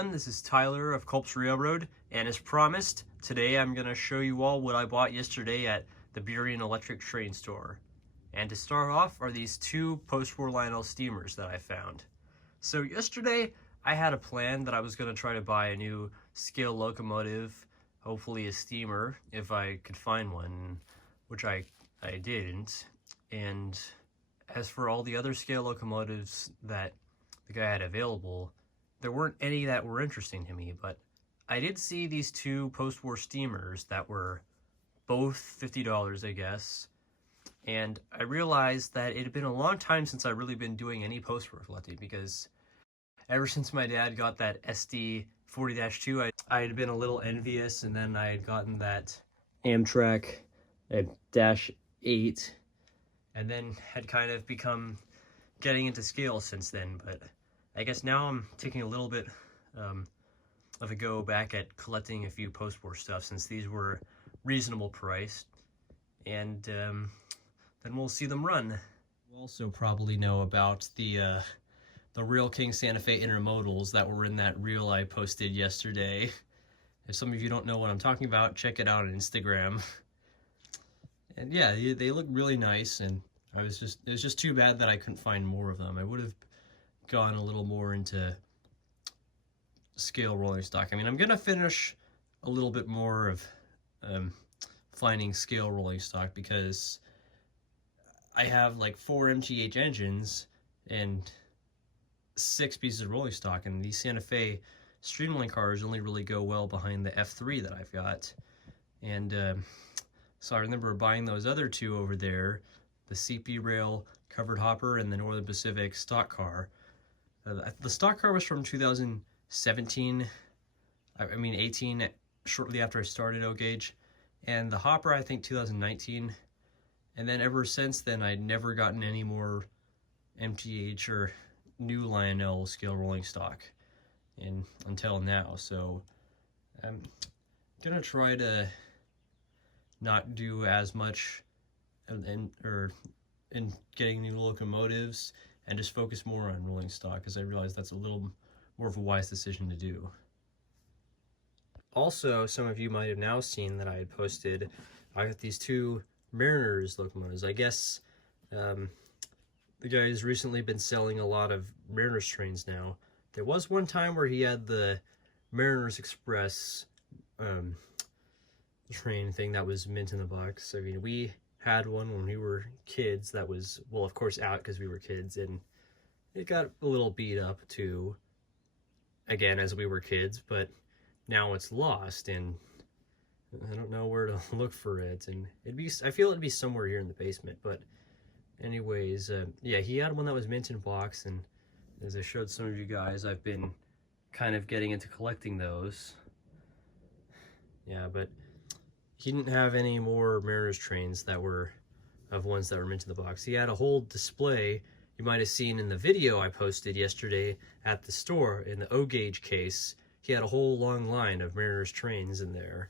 everyone, this is Tyler of Culp's Railroad, and as promised, today I'm going to show you all what I bought yesterday at the Burien Electric Train Store. And to start off are these two Postwar Lionel steamers that I found. So yesterday I had a plan that I was going to try to buy a new scale locomotive, hopefully a steamer if I could find one, which I didn't. And as for all the other scale locomotives that the guy had available, there weren't any that were interesting to me, but I did see these two post-war steamers that were both $50, I guess, and I realized that it had been a long time since I'd really been doing any post-war collecting, because ever since my dad got that SD 40-2, I had been a little envious, and then I had gotten that Amtrak Dash 8, and then had kind of become getting into scale since then. But I guess now I'm taking a little bit of a go back at collecting a few post-war stuff, since these were reasonable priced, and then we'll see them run. You also probably know about the Real King Santa Fe intermodals that were in that reel I posted yesterday. If some of you don't know what I'm talking about, check it out on Instagram. And yeah, they look really nice, and it was just too bad that I couldn't find more of them. I would have gone a little more into scale rolling stock. I mean, I'm gonna finish a little bit more of finding scale rolling stock, because I have like 4 MGH engines and 6 pieces of rolling stock, and these Santa Fe streamline cars only really go well behind the F3 that I've got. And so I remember buying those other two over there, the CP Rail covered hopper and the Northern Pacific stock car. The stock car was from 2017, 18, shortly after I started O-Gauge, and the hopper I think 2019, and then ever since then I'd never gotten any more MTH or new Lionel scale rolling stock until now. So I'm gonna try to not do as much in getting new locomotives, and just focus more on rolling stock, because I realize that's a little more of a wise decision to do. Also, some of you might have now seen that I had posted, I got these two Mariners locomotives. I guess the guy's recently been selling a lot of Mariners trains now. There was one time where he had the Mariners Express train thing that was mint in the box. I mean, we had one when we were kids that was, well, of course, out because we were kids, and it got a little beat up too, again, as we were kids, but now it's lost, and I don't know where to look for it, and I feel it'd be somewhere here in the basement. But anyways, yeah, he had one that was mint in box, and as I showed some of you guys, I've been kind of getting into collecting those. Yeah, but he didn't have any more Mariners trains that were of ones that were mint in the box. He had a whole display you might have seen in the video I posted yesterday at the store. In the O-Gauge case, he had a whole long line of Mariners trains in there.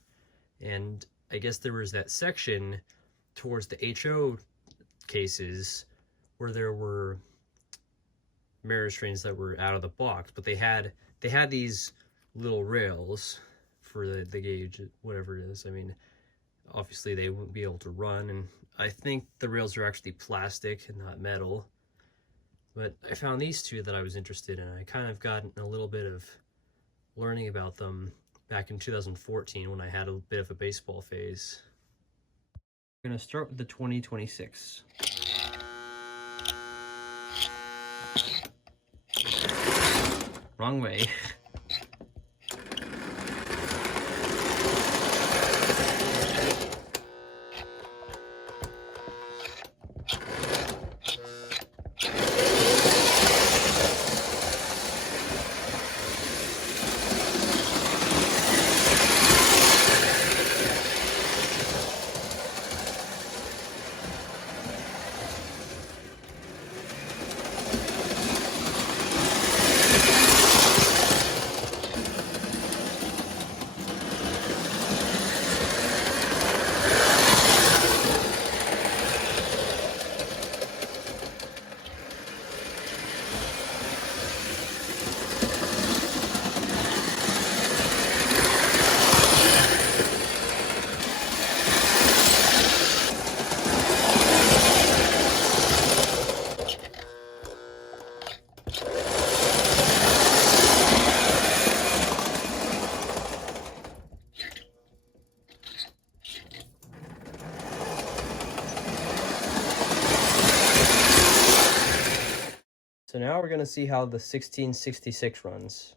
And I guess there was that section towards the HO cases where there were Mariners trains that were out of the box, but they had these little rails for the gauge, whatever it is. I mean, obviously they wouldn't be able to run, and I think the rails are actually plastic and not metal. But I found these two that I was interested in. I kind of got a little bit of learning about them back in 2014 when I had a bit of a baseball phase. I'm going to start with the 2026. Wrong way. So now we're going to see how the 1666 runs.